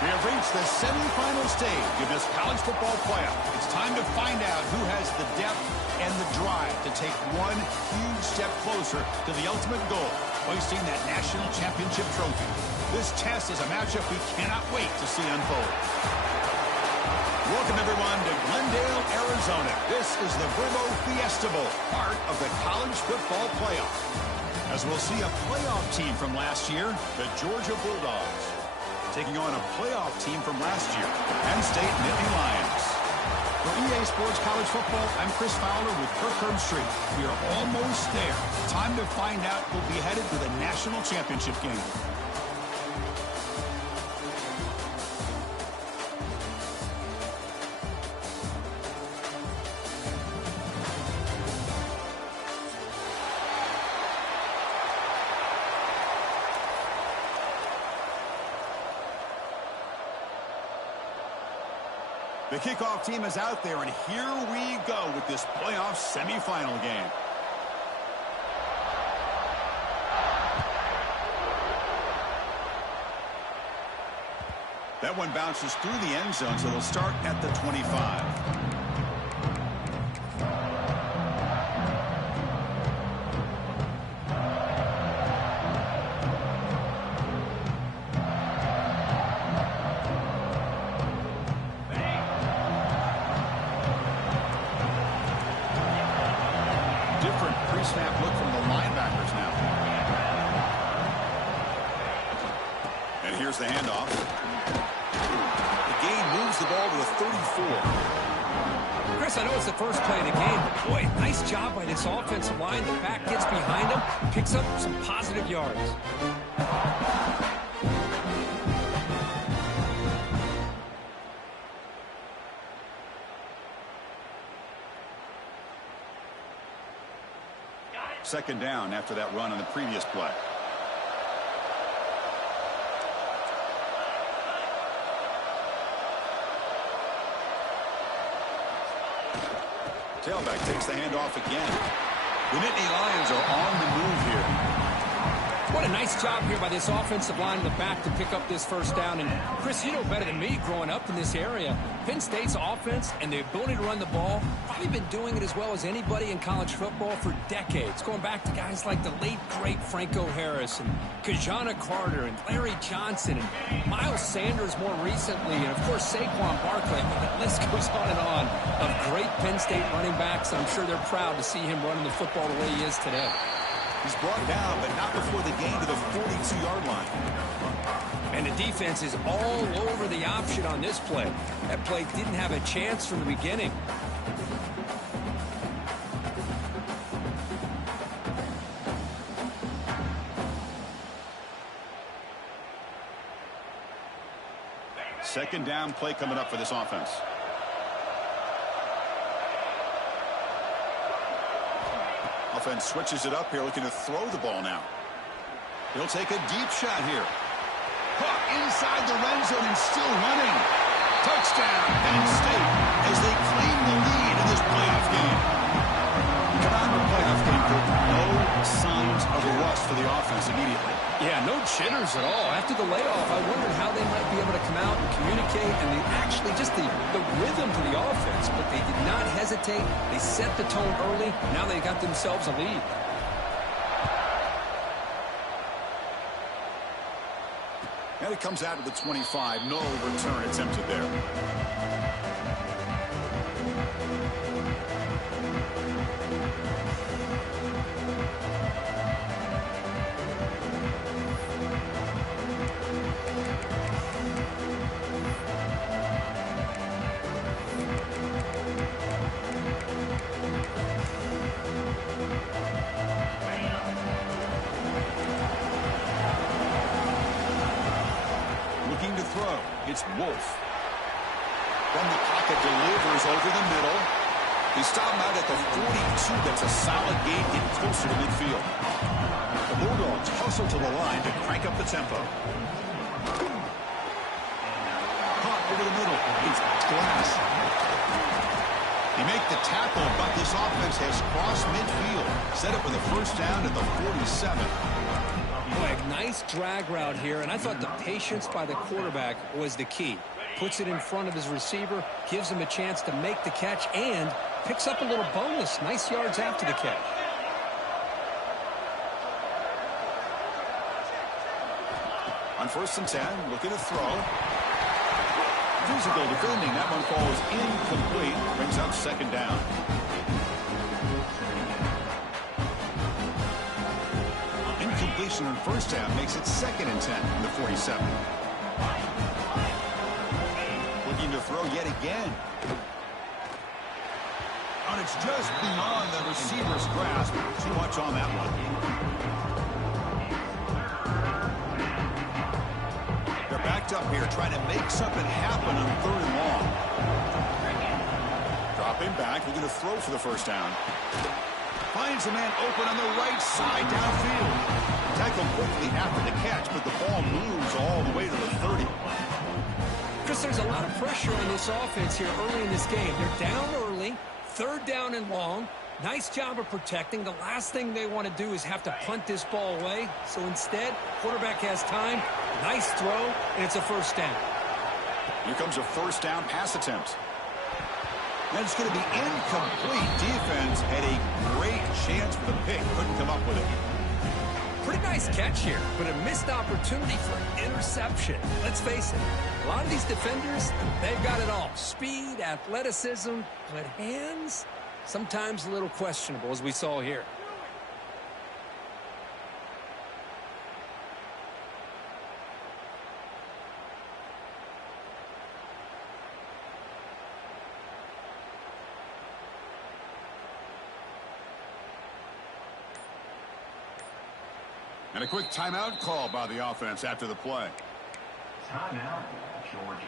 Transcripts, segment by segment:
We have reached the semifinal stage of this college football playoff. It's time to find out who has the depth and the drive to take one huge step closer to the ultimate goal, hoisting that national championship trophy. This test is a matchup we cannot wait to see unfold. Welcome, everyone, to Glendale, Arizona. This is the Verbo Fiesta Bowl, part of the college football playoff. As we'll see a playoff team from last year, the Georgia Bulldogs, taking on a playoff team from last year, Penn State Nittany Lions. For EA Sports College Football, I'm Chris Fowler with Kirk Herbstreit. We are almost there. Time to find out who'll be headed to the national championship game. The kickoff team is out there, and here we go with this playoff semifinal game. That one bounces through the end zone, so they'll start at the 25. Snap look from the linebackers now. And here's the handoff. The gain moves the ball to the 34. Chris, I know it's the first play of the game, but boy, nice job by this offensive line. The back gets behind him, picks up some positive yards. Second down after that run on the previous play. Tailback takes the handoff again. The Nittany Lions are on the move here. What a nice job here by this offensive line in the back to pick up this first down. And, Chris, you know better than me growing up in this area. Penn State's offense and the ability to run the ball, probably been doing it as well as anybody in college football for decades. Going back to guys like the late, great Franco Harris and Kajana Carter and Larry Johnson and Miles Sanders more recently. And, of course, Saquon Barkley. I mean, the list goes on and on of great Penn State running backs. I'm sure they're proud to see him running the football the way he is today. He's brought down, but not before the gain to the 42-yard line. And the defense is all over the option on this play. That play didn't have a chance from the beginning. Second down play coming up for this offense. Offense switches it up here, looking to throw the ball now. He'll take a deep shot here. Caught inside the red zone and still running. Touchdown, Penn State, as they claim the lead in this playoff game. Come on, the playoff game, no signs of a rust for the offense immediately. Yeah, no jitters at all. After the layoff, I wondered how they might be able to come out and communicate, and actually just the rhythm to the offense, but they did not hesitate. They set the tone early. Now they got themselves a lead. And it comes out to the 25. No return attempted there. It's Wolf. From the pocket, delivers over the middle. He stopped out at the 42. That's a solid gain, getting closer to midfield. The Bulldogs hustle to the line to crank up the tempo. Caught over the middle. It's Glass. He make the tackle, but this offense has crossed midfield. Set up for the first down at the 47. Boy, a nice drag route here, and I thought the patience by the quarterback was the key. Puts it in front of his receiver, gives him a chance to make the catch, and picks up a little bonus. Nice yards after the catch. On 1st and 10, looking to throw. Physical defending. That one falls incomplete. Brings up 2nd down. Incompletion on 1st down makes it 2nd and 10 from the 47. Looking to throw yet again. And it's just beyond the receiver's grasp. Too much on that one. They're backed up here trying to make something happen on 3rd and long. Dropping back, looking to throw for the 1st down. Finds a man open on the right side downfield. Tackled quickly after the catch, but the ball moves all the way to the 30. Chris, there's a lot of pressure on this offense here early in this game. They're down early, 3rd down and long. Nice job of protecting. The last thing they want to do is have to punt this ball away. So instead, quarterback has time. Nice throw, and it's a 1st down. Here comes a 1st down pass attempt. And it's going to be incomplete. Defense had a great chance for the pick. Couldn't come up with it. Pretty nice catch here, but a missed opportunity for an interception. Let's face it, a lot of these defenders, they've got it all. Speed, athleticism, but hands, sometimes a little questionable, as we saw here. And a quick timeout call by the offense after the play. Timeout, Georgia.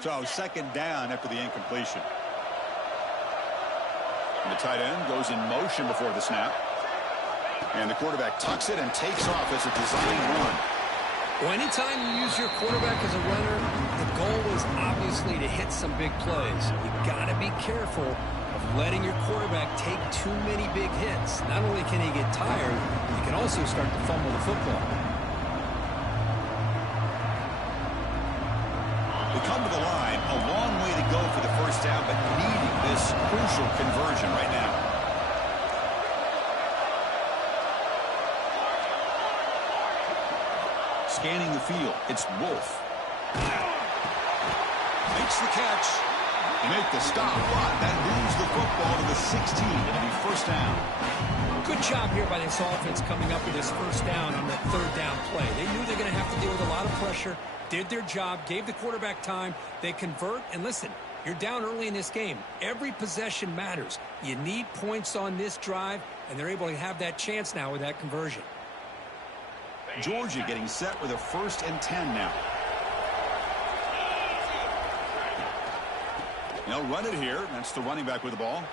So 2nd down after the incompletion. And the tight end goes in motion before the snap. And the quarterback tucks it and takes off as a design run. Well, anytime you use your quarterback as a runner, the goal is obviously to hit some big plays. You got to be careful of letting your quarterback take too many big hits. Not only can he get tired, he can also start to fumble the football. They come to the line, a long way to go for the 1st down, but needing this crucial conversion right now. Scanning the field, it's Wolf. Makes the catch. They make the stop, but that moves the football to the 16. It'll be 1st down. Good job here by this offense coming up with this 1st down on the 3rd down play. They knew they're going to have to deal with a lot of pressure, did their job, gave the quarterback time. They convert, and listen, you're down early in this game. Every possession matters. You need points on this drive, and they're able to have that chance now with that conversion. Georgia getting set with a 1st and 10 now. They'll run it here. That's the running back with the ball. He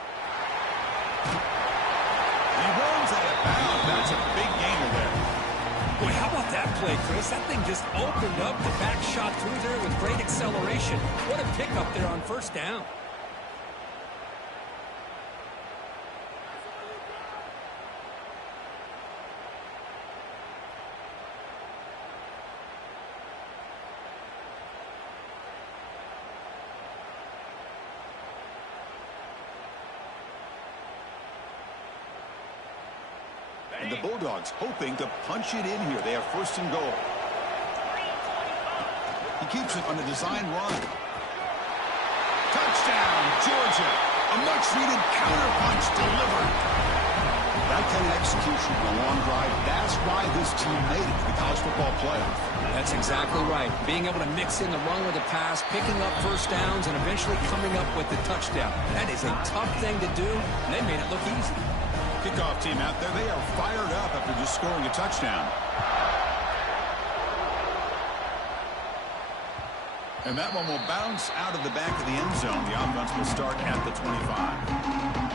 runs out of bounds. That's a big gainer there. Boy, how about that play, Chris? That thing just opened up. The back shot through there with great acceleration. What a pickup there on 1st down. And the Bulldogs hoping to punch it in here. They have 1st and goal. He keeps it on a design run. Touchdown, Georgia. A much-needed counterpunch delivered. That kind of execution on a long drive, that's why this team made it to the college football playoff. That's exactly right. Being able to mix in the run with the pass, picking up 1st downs, and eventually coming up with the touchdown. That is a tough thing to do, and they made it look easy. Kickoff team out there, they are fired up after just scoring a touchdown. And that one will bounce out of the back of the end zone. The offense will start at the 25.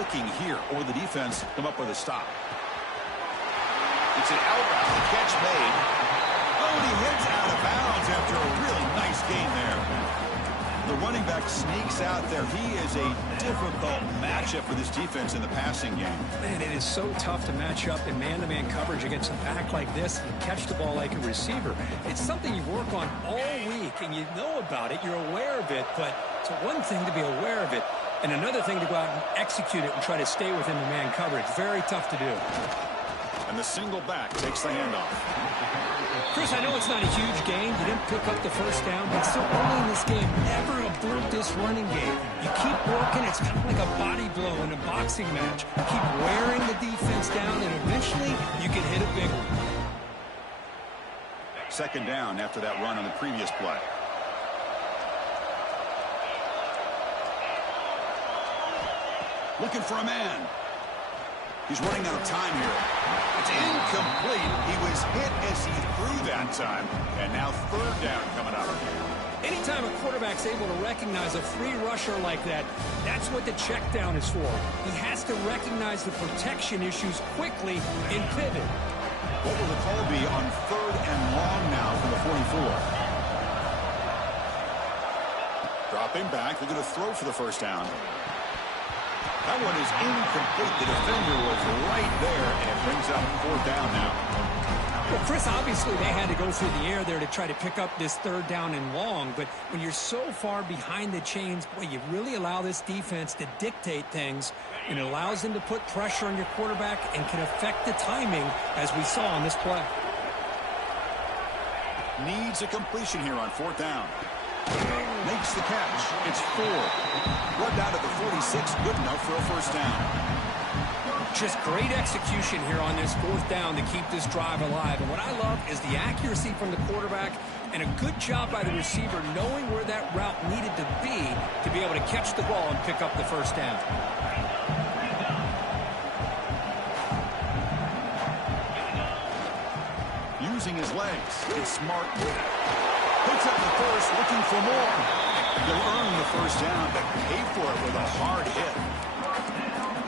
clicking here, or the defense come up with a stop. It's an outbound, the catch made. Oh, and he heads out of bounds after a really nice gain there. The running back sneaks out there. He is a difficult matchup for this defense in the passing game. Man, it is so tough to match up in man-to-man coverage against a back like this and catch the ball like a receiver. It's something you work on all week, and you know about it. You're aware of it, but it's one thing to be aware of it, and another thing to go out and execute it and try to stay within the man coverage. Very tough to do. And the single back takes the handoff. Chris, I know it's not a huge gain. You didn't pick up the first down, but so early in this game, never abort this running game. You keep working. It's kind of like a body blow in a boxing match. You keep wearing the defense down, and eventually you can hit a big one. Second down after that run on the previous play. Looking for a man. He's running out of time here. It's incomplete. He was hit as he threw that time. And now third down coming up. Anytime a quarterback's able to recognize a free rusher like that, that's what the check down is for. He has to recognize the protection issues quickly and pivot. What will the call be on third and long now from the 44? Dropping back, looking to throw for the first down. That one is incomplete. The defender was right there, and it brings up fourth down now. Well, Chris, obviously they had to go through the air there to try to pick up this third down and long, but when you're so far behind the chains, boy, you really allow this defense to dictate things, and it allows them to put pressure on your quarterback and can affect the timing, as we saw on this play. Needs a completion here on fourth down. Makes the catch. It's 4. Run down to the 46. Good enough for a first down. Just great execution here on this fourth down to keep this drive alive. And what I love is the accuracy from the quarterback and a good job by the receiver knowing where that route needed to be able to catch the ball and pick up the first down. Using his legs. It's smart. Picks up the first, looking for more. They'll earn the first down, but pay for it with a hard hit.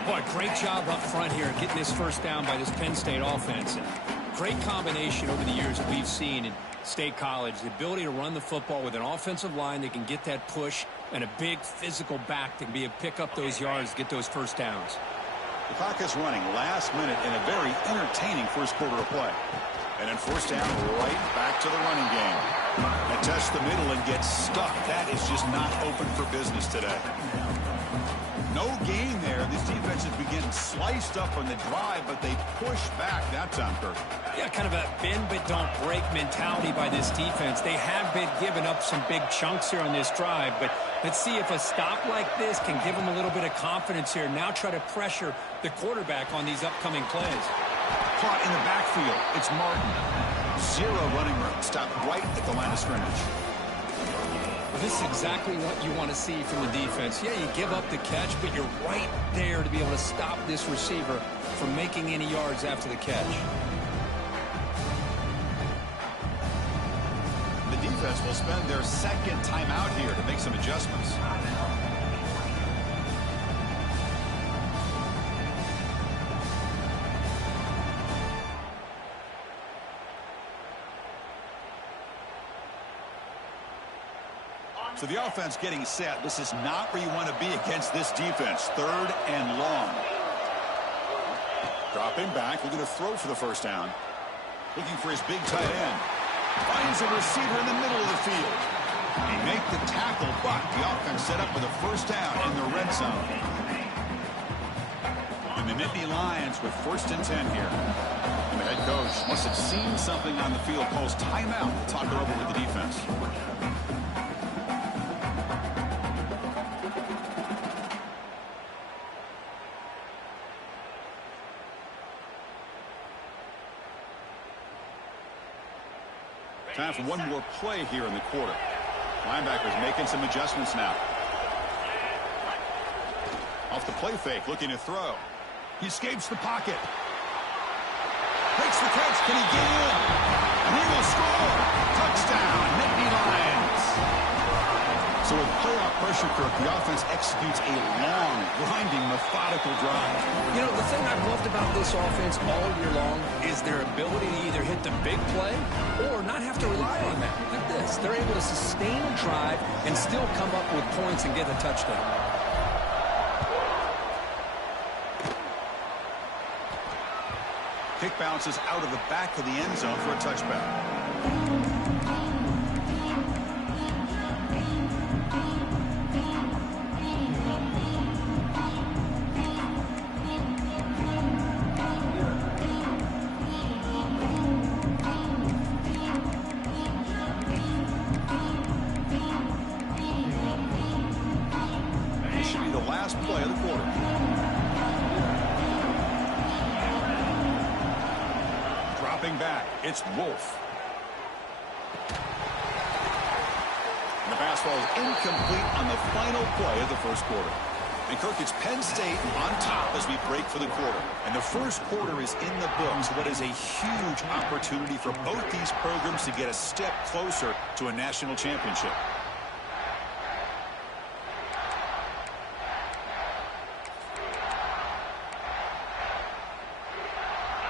Boy, great job up front here getting this first down by this Penn State offense. And great combination over the years that we've seen in State College. The ability to run the football with an offensive line that can get that push and a big physical back to be able to pick up those yards, get those first downs. The clock is running last minute in a very entertaining first quarter of play. And then first down right back to the running game. And touch the middle and get stuck. That is just not open for business today. No gain there. This defense has been getting sliced up on the drive, but they push back that time, Kirk. Yeah, kind of a bend but don't break mentality by this defense. They have been giving up some big chunks here on this drive, but let's see if a stop like this can give them a little bit of confidence here. Now try to pressure the quarterback on these upcoming plays. Caught in the backfield. It's Martin. 0 running room. Stopped right at the line of scrimmage. Well, this is exactly what you want to see from the defense. Yeah, you give up the catch, but you're right there to be able to stop this receiver from making any yards after the catch. The defense will spend their second timeout here to make some adjustments. So the offense getting set. This is not where you want to be against this defense. Third and long. Dropping back, looking to throw for the first down. Looking for his big tight end. Finds a receiver in the middle of the field. He make the tackle, but the offense set up with a first down in the red zone. And the Nittany Lions with 1st and 10 here. And the head coach must have seen something on the field. Calls timeout. We'll talk it over with the defense. Time for one more play here in the quarter. Linebackers making some adjustments now. Off the play fake, looking to throw. He escapes the pocket. Makes the catch. Can he get in? And he will score. Touchdown, Nittany Lions. So with playoff pressure, Kirk, the offense executes a long, grinding, methodical drive. You know, the thing I've loved about this offense all year long is their ability to either hit the big play or not have to rely on that. Like this. They're able to sustain a drive and still come up with points and get a touchdown. Kick bounces out of the back of the end zone for a touchback. Play of the quarter. Dropping back, it's Wolf. And the pass ball is incomplete on the final play of the first quarter. And Kirk, it's Penn State on top as we break for the quarter. And the first quarter is in the books. What is a huge opportunity for both these programs to get a step closer to a national championship.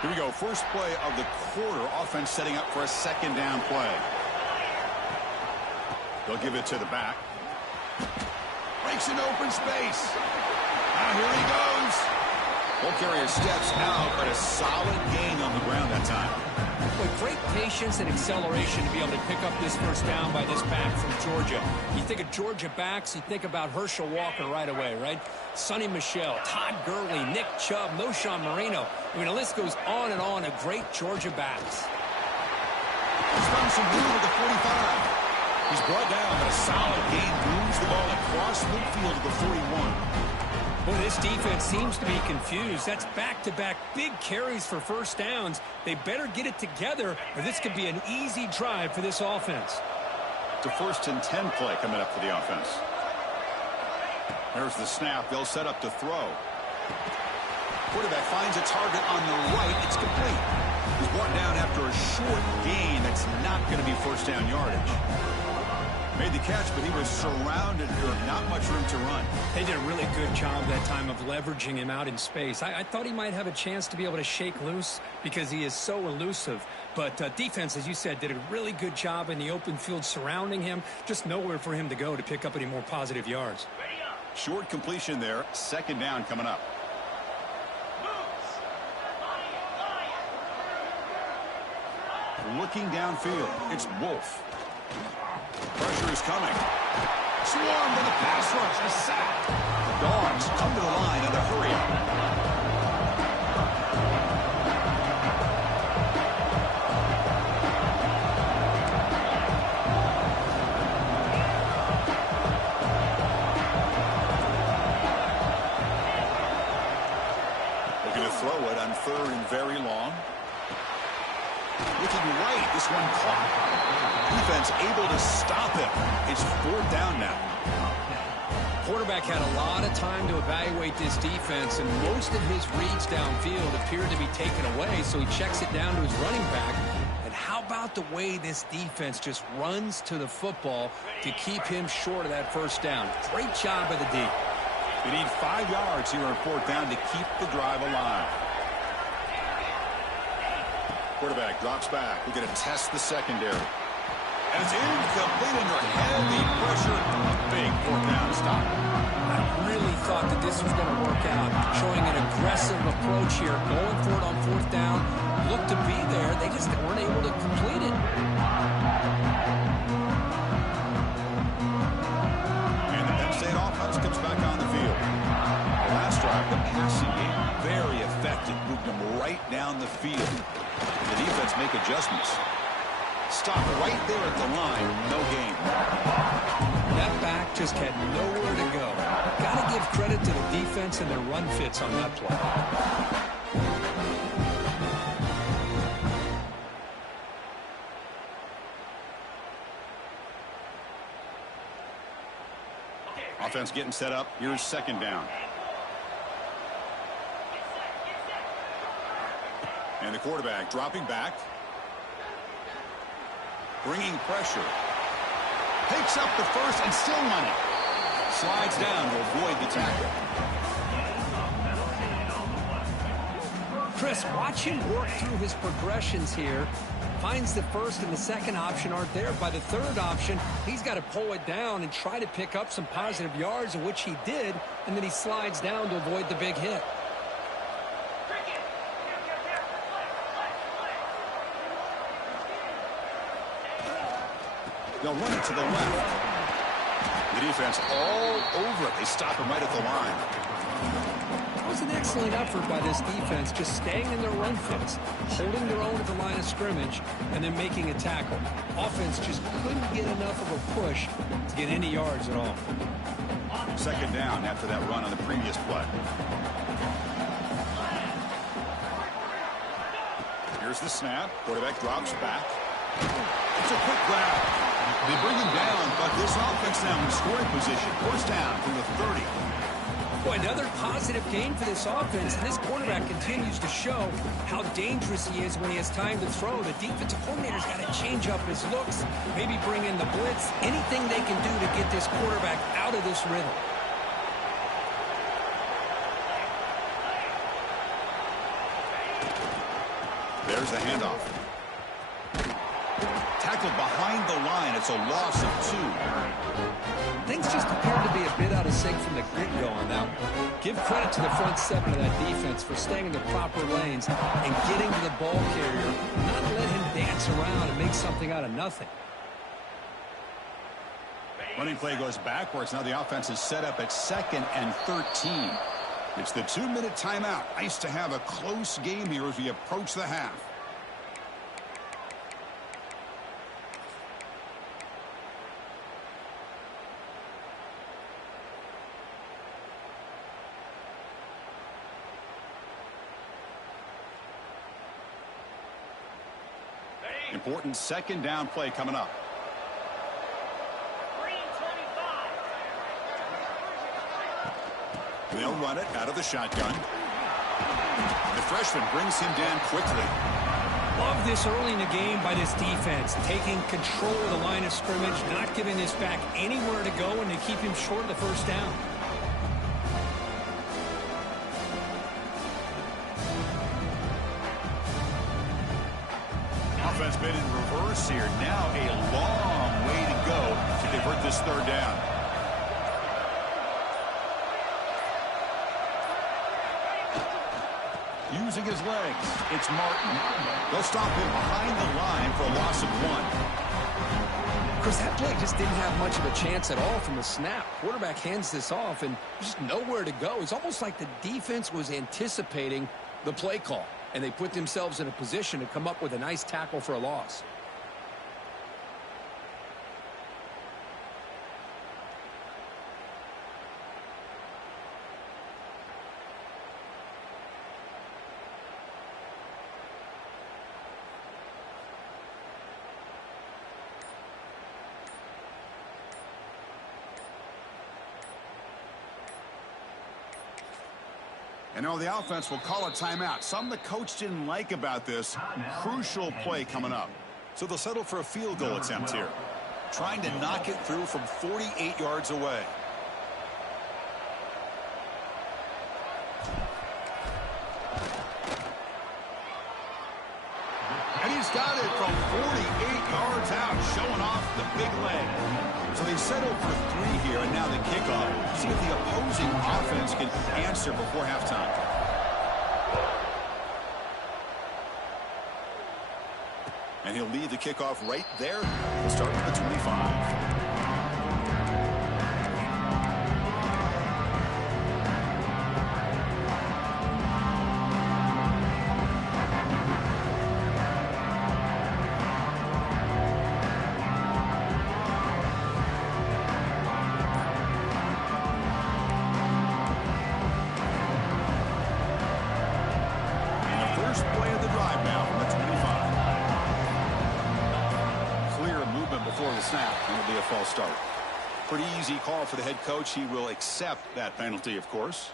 Here we go. First play of the quarter. Offense setting up for a second down play. They'll give it to the back. Breaks into open space. Now here he goes. Ball carrier steps out, but a solid gain on the ground that time. With great patience and acceleration to be able to pick up this first down by this back from Georgia. You think of Georgia backs, you think about Herschel Walker right away, right? Sonny Michel, Todd Gurley, Nick Chubb, Noshawn Marino. I mean, the list goes on and on of great Georgia backs. He's found some room at the 45. He's brought down, but a solid gain moves the ball across midfield to the 41. Boy, this defense seems to be confused. That's back-to-back big carries for first downs. They better get it together, or this could be an easy drive for this offense. It's a 1st and 10 play coming up for the offense. There's the snap. They'll set up to throw. Quarterback finds a target on the right. It's complete. He's brought down after a short gain. That's not going to be first down yardage. Made the catch, but he was surrounded here. Not much room to run. They did a really good job that time of leveraging him out in space. I thought he might have a chance to be able to shake loose because he is so elusive. But defense, as you said, did a really good job in the open field surrounding him. Just nowhere for him to go to pick up any more positive yards. Short completion there. Second down coming up. Looking downfield, it's Wolf. Pressure is coming. Swarmed in the pass rush. A sack. The Dogs come to the line in a hurry-up. Looking to throw it on 3rd and very long. Looking right, this one caught. Defense able to stop it. It's 4th down now. Quarterback had a lot of time to evaluate this defense, and most of his reads downfield appeared to be taken away, so he checks it down to his running back. And how about the way this defense just runs to the football to keep him short of that first down? Great job by the D. You need 5 yards here on 4th down to keep the drive alive. Quarterback drops back. We're going to test the secondary. And it's incomplete under heavy pressure. A big 4th down stop. I really thought that this was going to work out. Showing an aggressive approach here. Going for it on 4th down. Looked to be there. They just weren't able to complete it. And the Penn State offense comes back on the field. The last drive, the passing game, very effective. Moved them right down the field. The defense make adjustments. Stop right there at the line. No gain. That back just had nowhere to go. Got to give credit to the defense and their run fits on that play. Offense getting set up. Here's 2nd down. And the quarterback dropping back. Bringing pressure. Takes up the first and still on it. Slides down to avoid the tackle. Chris, watch him work through his progressions here. Finds the first and the second option aren't there. By the third option, he's got to pull it down and try to pick up some positive yards, which he did, and then he slides down to avoid the big hit. They'll run it to the left. The defense all over it. They stop him right at the line. It was an excellent effort by this defense, just staying in their run fits, holding their own at the line of scrimmage, and then making a tackle. Offense just couldn't get enough of a push to get any yards at all. Second down after that run on the previous play. Here's the snap. Quarterback drops back. It's a quick grab. They bring him down, but this offense now in scoring position. First down from the 30. Boy, another positive gain for this offense, and this quarterback continues to show how dangerous he is when he has time to throw. The defensive coordinator's got to change up his looks, maybe bring in the blitz, anything they can do to get this quarterback out of this rhythm. There's the handoff. Tackled behind the line. It's a loss of 2. Things just appear to be a bit out of sync from the get-go on that one. Give credit to the front seven of that defense for staying in the proper lanes and getting to the ball carrier, not let him dance around and make something out of nothing. Running play goes backwards. Now the offense is set up at 2nd and 13. It's the 2-minute timeout. Nice to have a close game here as we approach the half. Important second down play coming up. They'll run it out of the shotgun. The freshman brings him down quickly. Love this early in the game by this defense, taking control of the line of scrimmage, not giving this back anywhere to go, and to keep him short of the first down. Offense been in reverse here. Now a long way to go to convert this third down. Using his legs, it's Martin. They'll stop him behind the line for a loss of 1. Chris, that play just didn't have much of a chance at all from the snap. Quarterback hands this off, and just nowhere to go. It's almost like the defense was anticipating the play call, and they put themselves in a position to come up with a nice tackle for a loss. And now the offense will call a timeout. Something the coach didn't like about this. Crucial play coming up. So they'll settle for a field goal attempt here. Trying to knock it through from 48 yards away. And he's got it from 48 yards out, showing off the big leg. So they settle for 3 here, and now the kickoff. See if the opposing offense can answer before halftime. And he'll lead the kickoff right there. We'll start with the 25. False start. Pretty easy call for the head coach. He will accept that penalty, of course.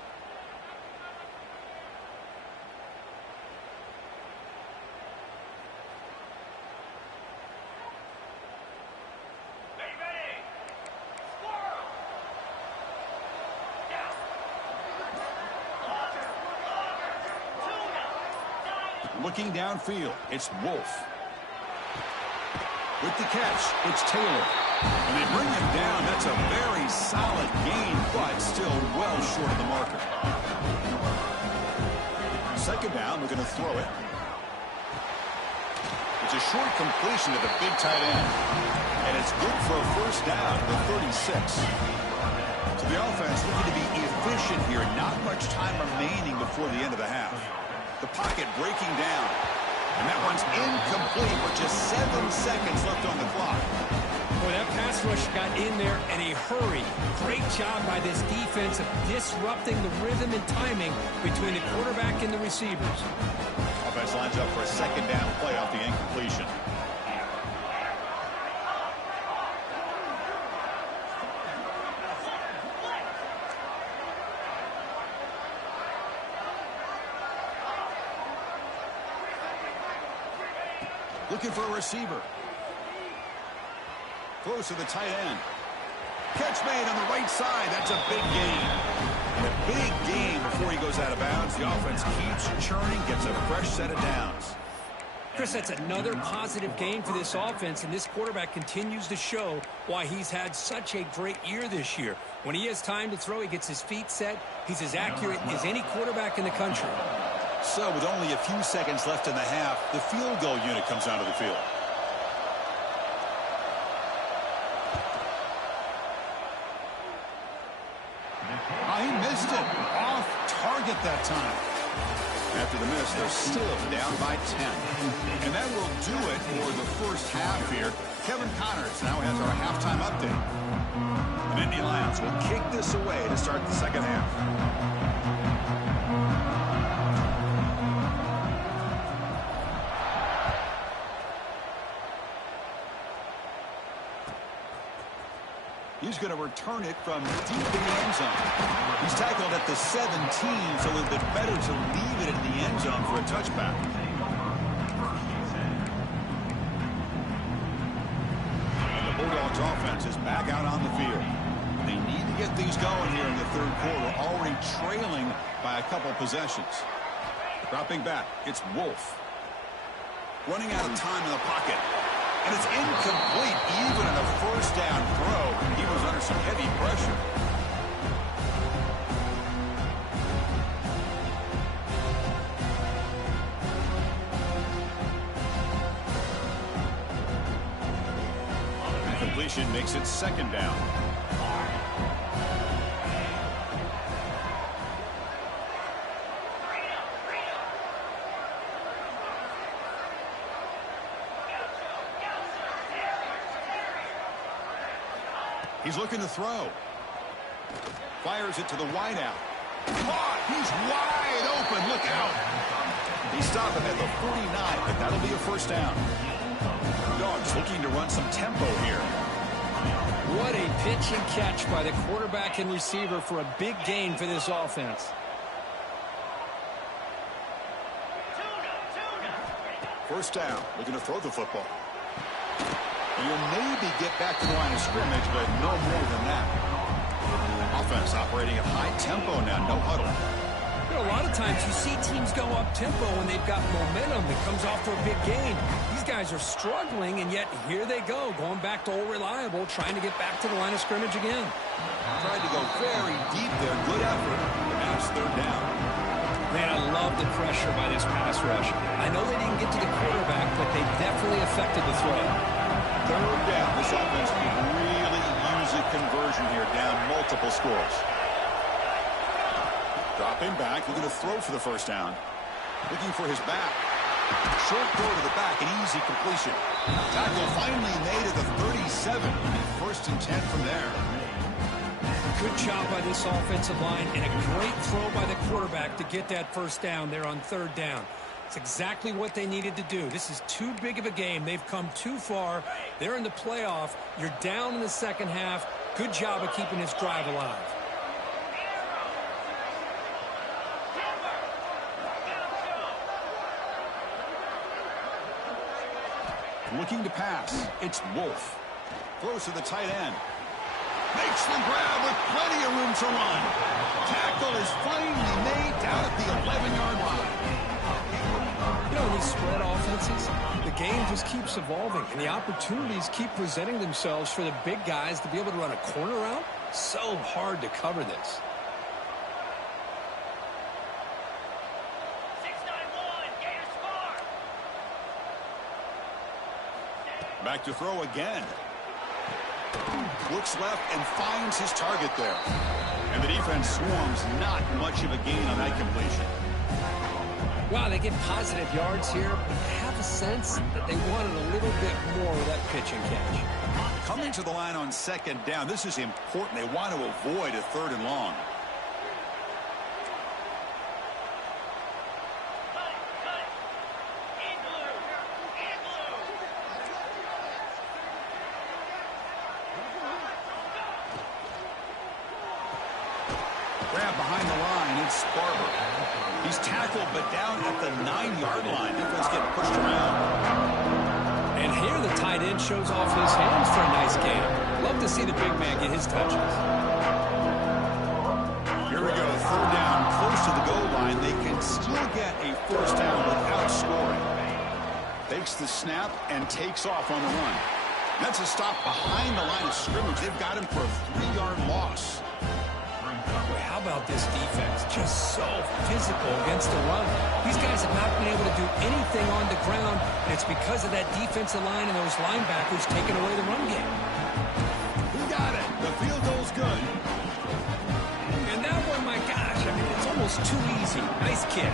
Looking downfield, it's Wolf. With the catch, it's Taylor. And they bring him down. That's a very solid gain, but still well short of the marker. Second down, we're going to throw it. It's a short completion to the big tight end. And it's good for a first down at the 36. So the offense looking to be efficient here. Not much time remaining before the end of the half. The pocket breaking down. And that one's incomplete with just 7 seconds left on the clock. Boy, that pass rush got in there in a hurry. Great job by this defense of disrupting the rhythm and timing between the quarterback and the receivers. Offense lines up for a second down play off the incompletion. Looking for a receiver. Close to the tight end. Catch made on the right side. That's a big gain. And a big gain before he goes out of bounds. The offense keeps churning, gets a fresh set of downs. Chris, that's another positive game for this offense, and this quarterback continues to show why he's had such a great year this year. When he has time to throw, he gets his feet set. He's as accurate as any quarterback in the country. So with only a few seconds left in the half, the field goal unit comes onto the field. Oh, he missed it. Off target that time. After the miss, they're still down by 10. And that will do it for the first half here. Kevin Connors now has our halftime update. The Nittany Lions will kick this away to start the second half. He's going to return it from deep in the end zone. He's tackled at the 17, so a little bit better to leave it in the end zone for a touchback. And the Bulldogs offense is back out on the field. They need to get things going here in the third quarter, already trailing by a couple possessions. Dropping back, it's Wolf. Running out of time in the pocket. And it's incomplete, even in a first down throw. He was under some heavy pressure. Completion makes it second down. He's looking to throw. Fires it to the wideout. Caught! He's wide open. Look out. He's stopping at the 49, but that'll be a first down. Dogs looking to run some tempo here. What a pitch and catch by the quarterback and receiver for a big gain for this offense. First down. Looking to throw the football. You'll maybe get back to the line of scrimmage, but no more than that. Offense operating at high tempo now, no huddle. You know, a lot of times you see teams go up tempo when they've got momentum that comes off for a big gain. These guys are struggling, and yet here they go, going back to old reliable, trying to get back to the line of scrimmage again. Tried to go very deep there. Good effort, but now it's third down. Man, I love the pressure by this pass rush. I know they didn't get to the quarterback, but they definitely affected the throw. Third down. This offense can really use a conversion here, down multiple scores. Dropping back, looking to throw for the first down. Looking for his back. Short throw to the back, an easy completion. Tackle finally made at the 37. First and 10 from there. Good job by this offensive line and a great throw by the quarterback to get that first down there on third down. It's exactly what they needed to do. This is too big of a game. They've come too far. They're in the playoff. You're down in the second half. Good job of keeping this drive alive. Looking to pass. It's Wolf. Close to the tight end. Makes the grab with plenty of room to run. Tackle is finally made down at the 11-yard line. You know, when these spread offenses, the game just keeps evolving, and the opportunities keep presenting themselves for the big guys to be able to run a corner route. So hard to cover this. Back to throw again. Looks left and finds his target there. And the defense swarms, not much of a gain on that completion. Wow, they get positive yards here, but I have a sense that they wanted a little bit more with that pitch and catch. Coming to the line on second down, this is important. They want to avoid a 3rd and long. Grab behind the line, it's Barber. He's tackled, but down at the 9-yard line. Defense getting pushed around. And here the tight end shows off his hands for a nice gain. Love to see the big man get his touches. Here we go, 3rd down, close to the goal line. They can still get a 1st down without scoring. Takes the snap and takes off on the run. That's a stop behind the line of scrimmage. They've got him for a 3-yard loss. How about this defense? Just so physical against the run. These guys have not been able to do anything on the ground, and it's because of that defensive line and those linebackers taking away the run game. Who got it? The field goal's good. And that one, my gosh, I mean, it's almost too easy. Nice kick.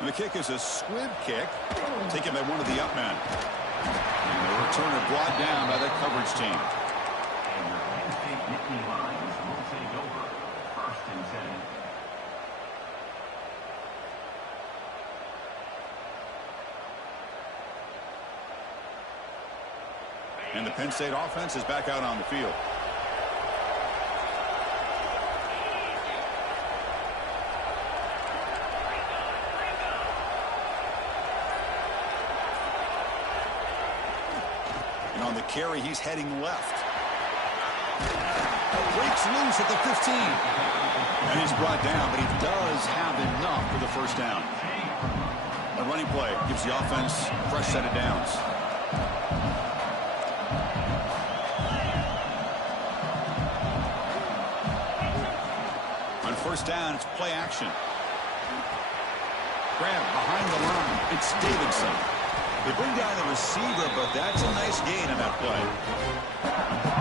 And the kick is a squib kick, taken by one of the up men. And the returner brought down by the coverage team. And the Penn State Nittany Lions will take over 1st and 10. And the Penn State offense is back out on the field. On the carry, he's heading left. Breaks loose at the 15. And he's brought down, but he does have enough for the 1st down. A running play gives the offense a fresh set of downs. On 1st down, it's play action. Grab behind the line. It's Davidson. They bring down the receiver, but that's a nice gain on that play.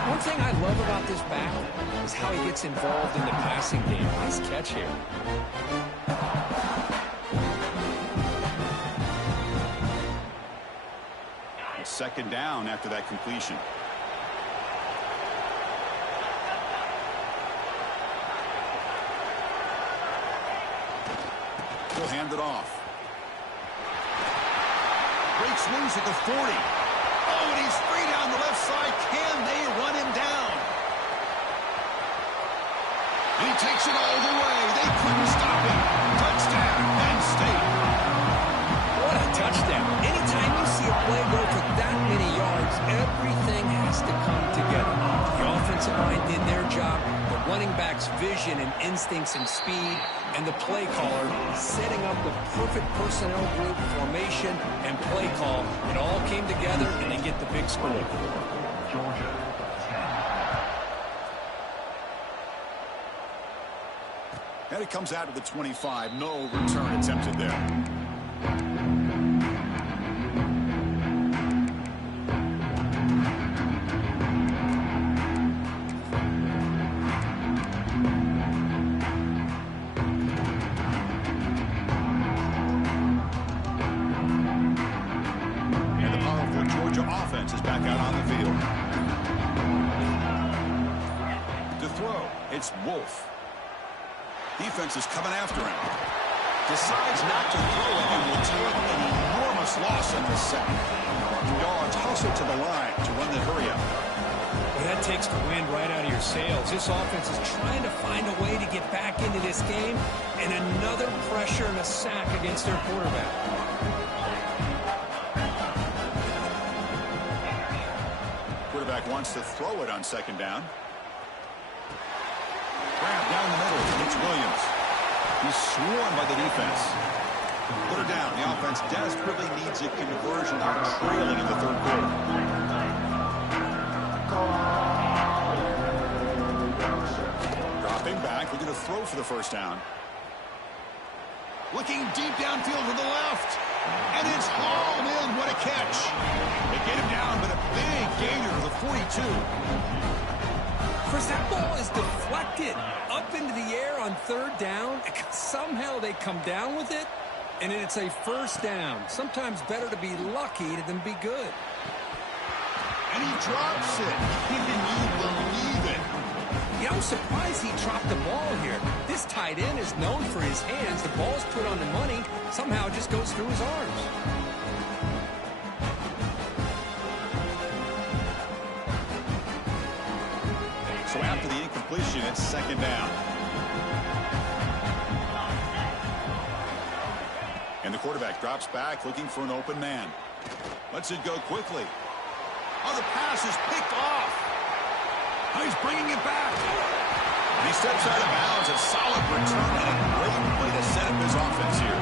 One thing I love about this back is how he gets involved in the passing game. Nice catch here. 2nd down after that completion. He'll hand it off. Breaks loose at the 40. Oh, and he's free down the left side. Can they run him down? And he takes it all the way. They couldn't stop him. Touchdown, Penn State. What a touchdown. Anytime you see a play go for that many yards, everything has to come together. The offensive line did their job. The running back's vision and instincts and speed, and the play caller setting up the perfect personnel group, formation, and play call. It all came together, and they get the big score. Georgia 10. And it comes out of the 25. No return attempted there. Offense is back out on the field. To throw, it's Wolf. Defense is coming after him. Decides not to throw it and will take an enormous loss in this sack. Dogs hustle to the line to run the hurry up. Well, that takes the wind right out of your sails. This offense is trying to find a way to get back into this game, and another pressure and a sack against their quarterback. quarterback wants to throw it on second down. Grab down the middle. It's Williams. He's swarmed by the defense. Put her down. The offense desperately needs a conversion. They're trailing in the third quarter. Dropping back. Looking to throw for the first down. Looking deep downfield to the left. And it's hauled in. What a catch. They get him down, but a big gainer to the 42. Chris, that ball is deflected up into the air on third down. Somehow they come down with it, and it's a first down. Sometimes better to be lucky than be good. And he drops it. Can you believe it? Yeah, I'm surprised he dropped the ball here. This tight end is known for his hands. The ball's put on the money. Somehow it just goes through his arms. So after the incompletion, it's second down. And the quarterback drops back looking for an open man. Lets it go quickly. Oh, the pass is picked off. Oh, he's bringing it back. And he steps out of bounds. A solid return and a great way to set up his offense here.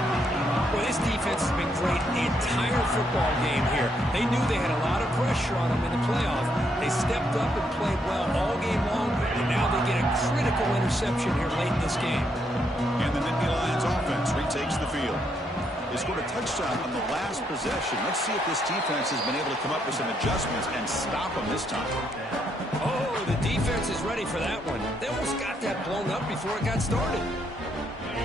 Well, this defense has been great the entire football game here. They knew they had a lot of pressure on them in the playoff. They stepped up and played well all game long, and now they get a critical interception here late in this game. And the Nittany Lions offense retakes the field. They scored a touchdown on the last possession. Let's see if this defense has been able to come up with some adjustments and stop them this time. Oh, the defense is ready for that one. They almost got that blown up before it got started.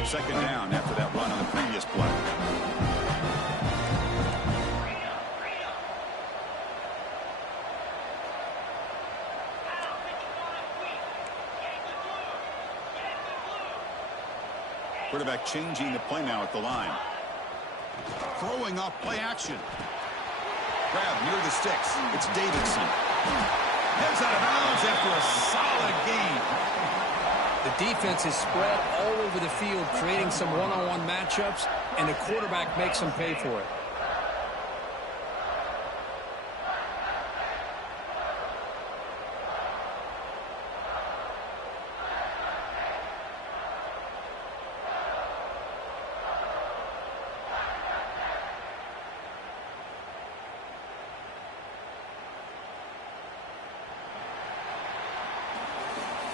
Second down after that run on the previous play. Quarterback changing the play now at the line. Throwing off play action. Grab near the sticks. It's Davidson. Heads out of bounds after a solid gain. The defense is spread all over the field, creating some one-on-one matchups, and the quarterback makes them pay for it.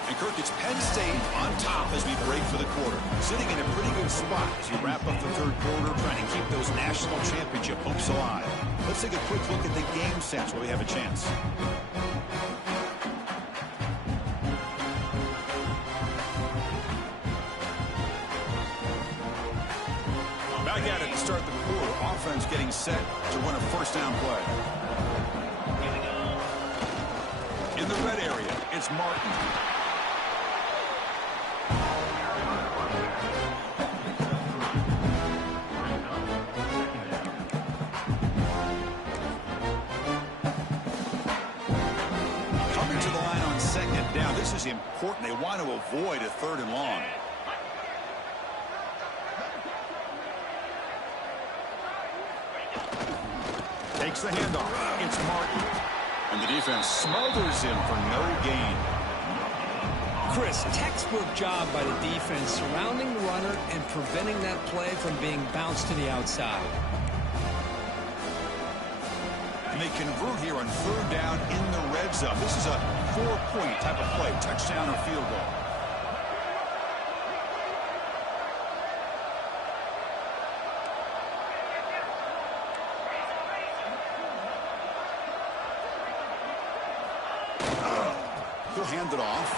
And Kirk, it's Penn State on top as we break for the quarter. Sitting in a pretty good spot as you wrap up the third quarter, trying to keep those national championship hopes alive. Let's take a quick look at the game sense where we have a chance. Back at it to start the quarter. Offense getting set to run a first down play. In the red area, it's Martin. This is important. They want to avoid a third and long. Takes the handoff. It's Martin. And the defense smothers him for no gain. Chris, textbook job by the defense surrounding the runner and preventing that play from being bounced to the outside. And they convert here on third down in the red zone. This is a 4-point type of play, touchdown or field goal. He'll hand it off.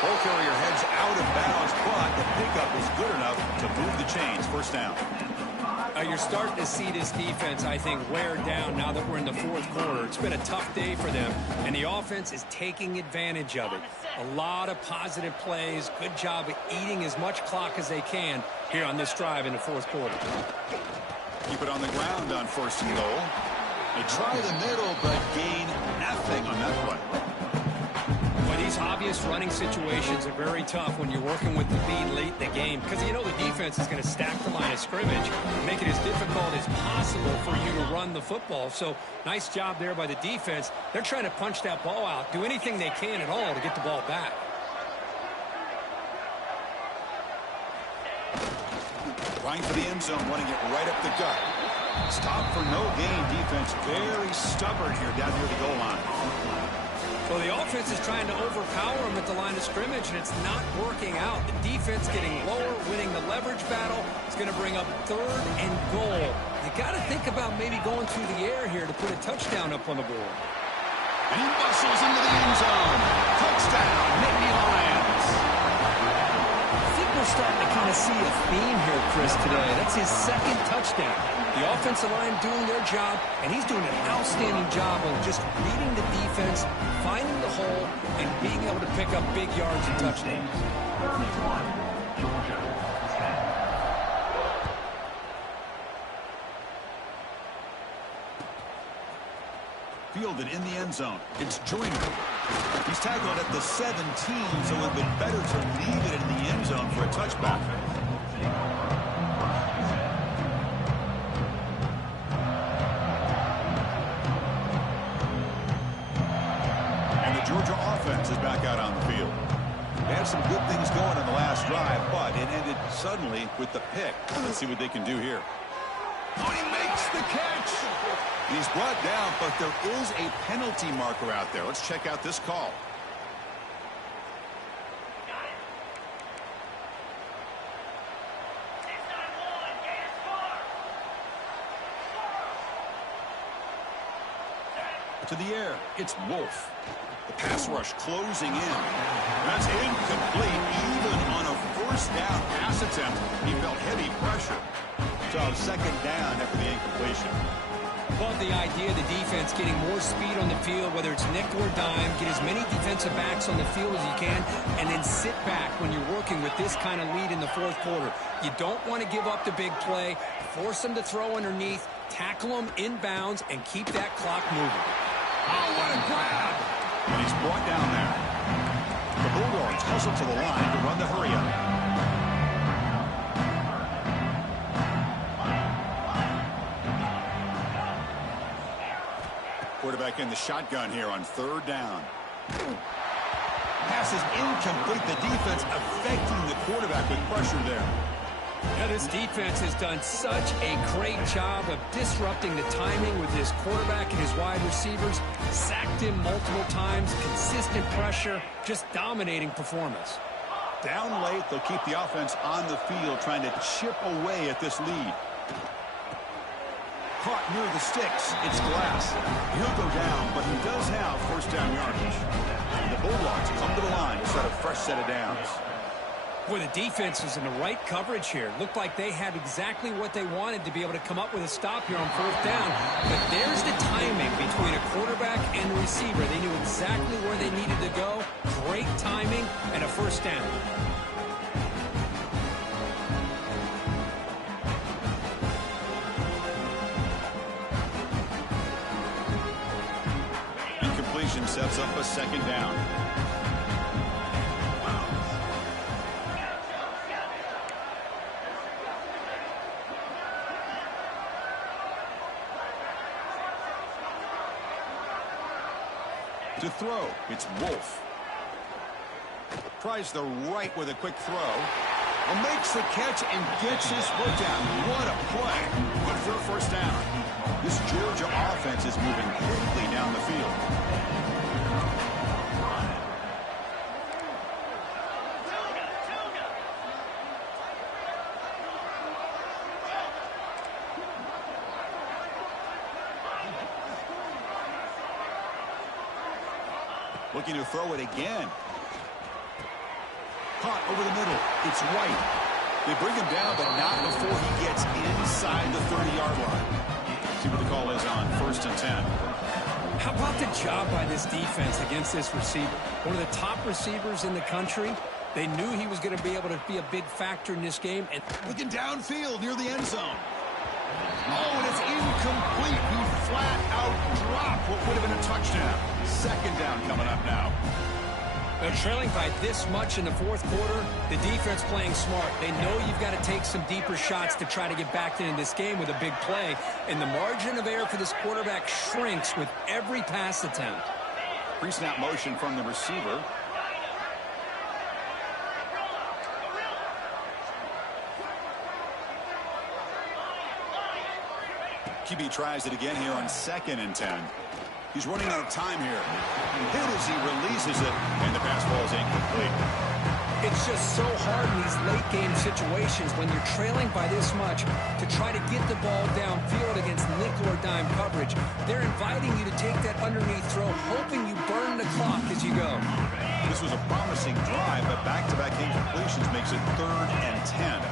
Ball carrier heads out of bounds, but the pickup is good enough to move the chains. First down. You're starting to see this defense, I think, wear down now that we're in the fourth quarter. It's been a tough day for them, and the offense is taking advantage of it. A lot of positive plays. Good job of eating as much clock as they can here on this drive in the fourth quarter. Keep it on the ground on first and goal. They try the middle, but gain nothing on that play. Well, these those obvious running situations are very tough when you're working with the lead late in the game because you know the defense is going to stack the line of scrimmage and make it as difficult as possible for you to run the football. So nice job there by the defense. They're trying to punch that ball out, do anything they can at all to get the ball back. Trying for the end zone, running it right up the gut. Stop for no gain defense. Very stubborn here down near the goal line. So the offense is trying to overpower them at the line of scrimmage, and it's not working out. The defense getting lower, winning the leverage battle. It's going to bring up 3rd and goal. You got to think about maybe going through the air here to put a touchdown up on the board. And he bustles into the end zone. Touchdown, Nittany Lions. I think we're starting to kind of see a theme here, Chris, today. That's his 2nd touchdown. The offensive line doing their job, and he's doing an outstanding job of just reading the defense, finding the hole, and being able to pick up big yards and touchdowns. Georgia, 10. Fielded in the end zone. It's Joyner. He's tackled at the 17, so it would have been better to leave it in the end zone for a touchback. And the Georgia offense is back out on the field. They had some good things going on the last drive, but it ended suddenly with the pick. Let's see what they can do here. Oh, he makes the catch! He's brought down, but there is a penalty marker out there. Let's check out this call. To the air, it's Wolf. The pass rush closing in. That's incomplete. Even on a 1st down pass attempt, he felt heavy pressure. So 2nd down after the incompletion. Love the idea of the defense getting more speed on the field, whether it's nickel or dime, get as many defensive backs on the field as you can, and then sit back when you're working with this kind of lead in the 4th quarter. You don't want to give up the big play, force them to throw underneath, tackle them inbounds, and keep that clock moving. Oh, what a grab! And he's brought down there. The Bulldogs hustle to the line to run the hurry-up. Quarterback in the shotgun here on 3rd down. Pass is incomplete. The defense affecting the quarterback with pressure there. Yeah, this defense has done such a great job of disrupting the timing with his quarterback and his wide receivers. Sacked him multiple times, consistent pressure, just dominating performance. Down late, they'll keep the offense on the field trying to chip away at this lead. Caught near the sticks. It's Glass. He'll go down, but he does have 1st down yardage. And the Bulldogs come to the line to start a fresh set of downs. Boy, the defense was in the right coverage here. Looked like they had exactly what they wanted to be able to come up with a stop here on 4th down. But there's the timing between a quarterback and the receiver. They knew exactly where they needed to go. Great timing and a 1st down. Incompletion sets up a 2nd down. To throw, it's Wolf. Tries the right with a quick throw. Makes the catch and gets his foot down. What a play. Good for a 1st down. This Georgia offense is moving quickly down the field. Looking to throw it again. Caught over the middle. It's White. They bring him down, but not before he gets inside the 30-yard line. See what the call is on 1st and 10. How about the job by this defense against this receiver? One of the top receivers in the country. They knew he was going to be able to be a big factor in this game. And looking downfield near the end zone. Oh, and it's incomplete. He flat out dropped what would have been a touchdown. 2nd down coming up now. They're trailing by this much in the fourth quarter. The defense playing smart. They know you've got to take some deeper shots to try to get back into this game with a big play. And the margin of error for this quarterback shrinks with every pass attempt. Pre-snap motion from the receiver. QB tries it again here on 2nd and 10. He's running out of time here. Hit as he releases it, and the pass ball is incomplete. It's just so hard in these late game situations when you're trailing by this much to try to get the ball downfield against nickel or dime coverage. They're inviting you to take that underneath throw, hoping you burn the clock as you go. This was a promising drive, but back-to-back incompletions makes it 3rd and 10.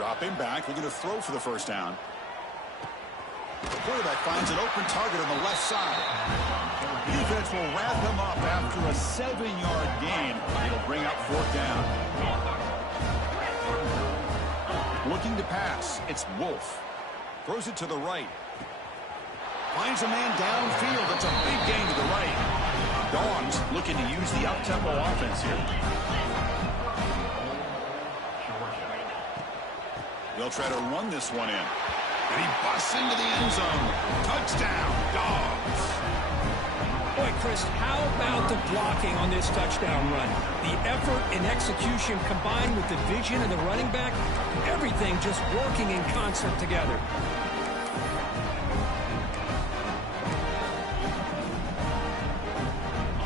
Dropping back, looking to throw for the first down. The quarterback finds an open target on the left side. Defense will wrap him up after a 7-yard gain. It'll bring up 4th down. Looking to pass. It's Wolf. Throws it to the right. Finds a man downfield. It's a big gain to the right. Dogs looking to use the up-tempo offense here. They'll try to run this one in. And he busts into the end zone. Touchdown, Dogs. Boy, Chris, how about the blocking on this touchdown run? The effort and execution combined with the vision of the running back, everything just working in concert together.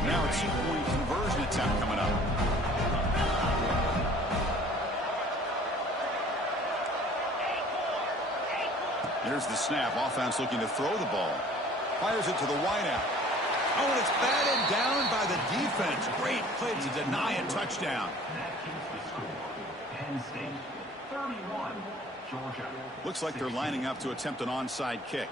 Now a 2-point conversion attempt coming up. There's the snap. Offense looking to throw the ball. Fires it to the wideout. Oh, and it's batted down by the defense. Great play to deny a touchdown. That keeps the score. Penn State 31, Georgia. Looks like they're lining up to attempt an onside kick.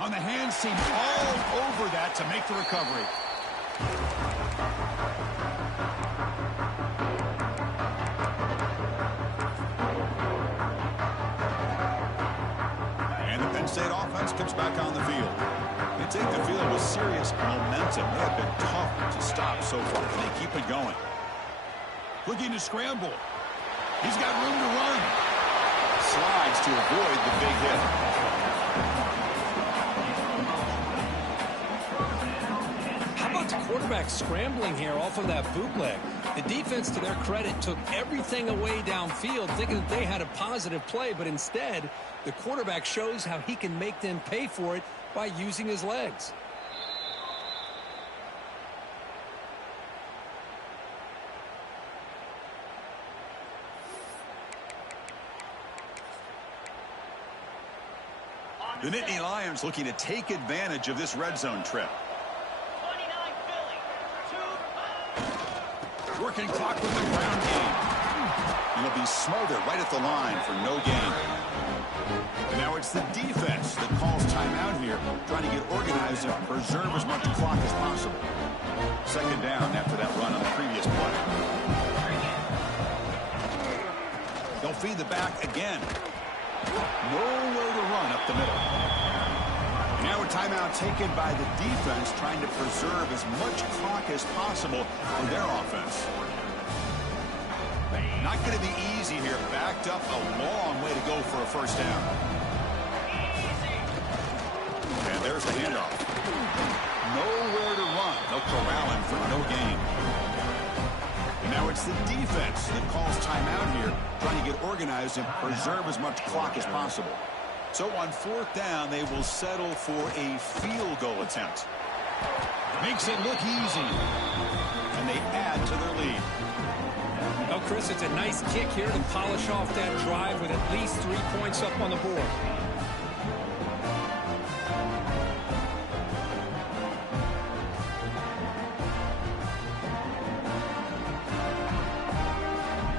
On the hands team all over that to make the recovery. And the Penn State offense comes back on the field. They take the field with serious momentum. They have been tough to stop so far, and they keep it going. Looking to scramble. He's got room to run. Slides to avoid the big hit. Quarterback scrambling here off of that bootleg. The defense, to their credit, took everything away downfield thinking that they had a positive play, but instead the quarterback shows how he can make them pay for it by using his legs. The Nittany Lions looking to take advantage of this red zone trip. Working clock with the ground game. And it'll be smothered right at the line for no gain. And now it's the defense that calls timeout here, trying to get organized and preserve as much clock as possible. 2nd down after that run on the previous play. They'll feed the back again. Nowhere to run up the middle. Now a timeout taken by the defense, trying to preserve as much clock as possible for their offense. Not going to be easy here. Backed up a long way to go for a first down. And there's the handoff. Nowhere to run. They'll corral him for no gain. And now it's the defense that calls timeout here, trying to get organized and preserve as much clock as possible. So on 4th down, they will settle for a field goal attempt. Makes it look easy. And they add to their lead. Well, Chris, it's a nice kick here to polish off that drive with at least 3 points up on the board.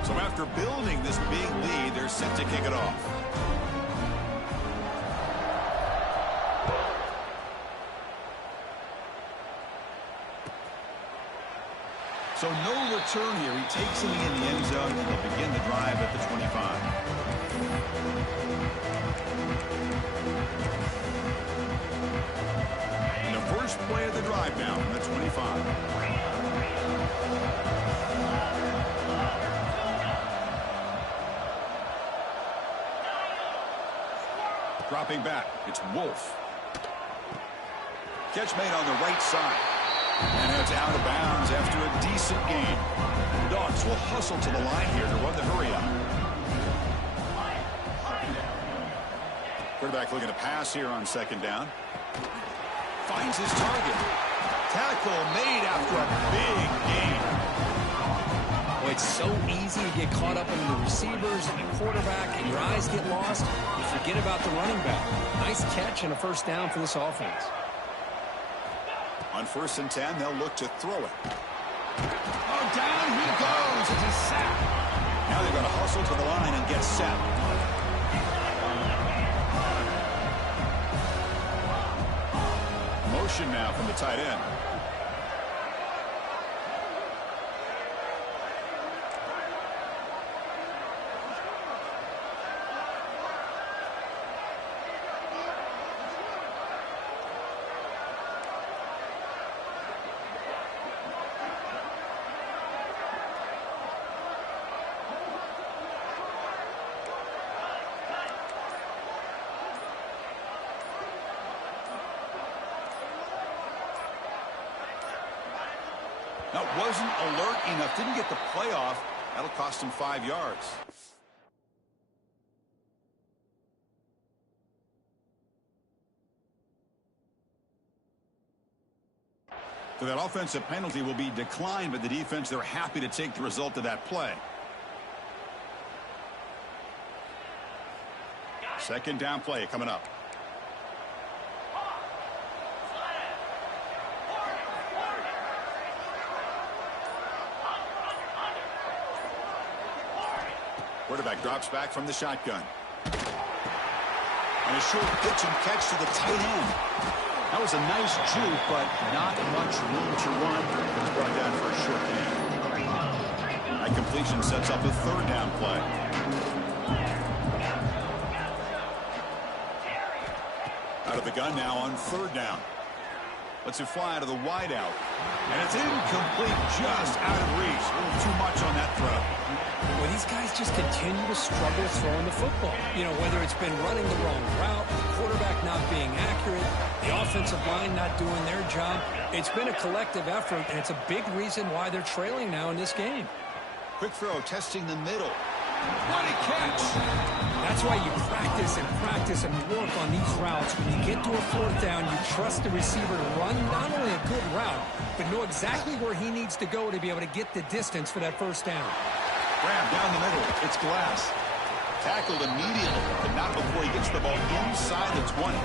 So after building this big lead, they're set to kick it off. So no return here. He takes him in the end zone, and they'll begin the drive at the 25. drive now from the 25. Dropping back, it's Wolf. Catch made on the right side. And it's out of bounds after a decent gain. Dogs will hustle to the line here to run the hurry up. Quarterback looking to pass here on second down. Finds his target. Tackle made after a big gain. Well, it's so easy to get caught up in the receivers and the quarterback, and your eyes get lost. You forget about the running back. Nice catch and a first down for this offense. On 1st and 10, they'll look to throw it. Oh, down he goes. It's a sack. Now they're going to hustle to the line and get set. Motion now from the tight end. Now, wasn't alert enough. Didn't get the play off. That'll cost him 5 yards. So that offensive penalty will be declined by the defense. They're happy to take the result of that play. Second down play coming up. Quarterback drops back from the shotgun. And a short pitch and catch to the tight end. That was a nice juke, but not much room to run. It's brought down for a short gain. That completion sets up a third down play. Out of the gun now on third down. Lets it fly to the wideout. And it's incomplete, just out of reach. A little too much on that throw. Well, these guys just continue to struggle throwing the football. You know, whether it's been running the wrong route, the quarterback not being accurate, the offensive line not doing their job. It's been a collective effort, and it's a big reason why they're trailing now in this game. Quick throw, testing the middle. What a catch! That's why you practice and work on these routes. When you get to a fourth down, you trust the receiver to run not only a good route, but know exactly where he needs to go to be able to get the distance for that first down. Grab down the middle. It's Glass. Tackled immediately, but not before he gets the ball inside the 20.